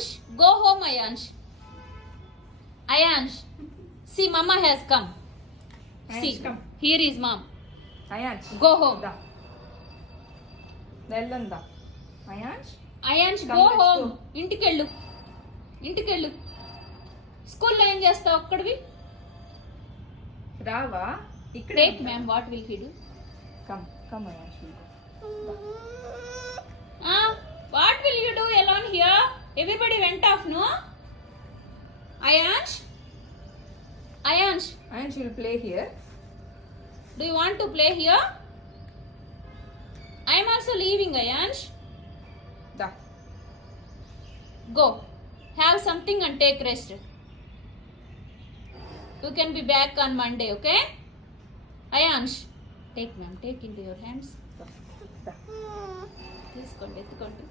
Ayansh, go home, Ayansh. Ayansh, see, Mama has come. Ayansh, See, come. here is Mom. Ayansh. Go home. Da. వెళ్దాం దా. Ayansh. Ayansh, Come, go let's home. go. ఇంటికెళ్ళు. స్కూల్లో ఏం చేస్తావు ఒక్కడివి? రావా ఇక్కడ take ma'am, what will he do? Come Ayansh. What will you do alone here? Everybody went off, no? Ayansh, Ayansh will play here. do you want to play here? I am also leaving, Ayansh. Da. Go. Have something and take rest. You can be back on Monday, okay? Ayansh, take ma'am, take into your hands. Da. తీసుకోండి, ఎత్తుకోండి.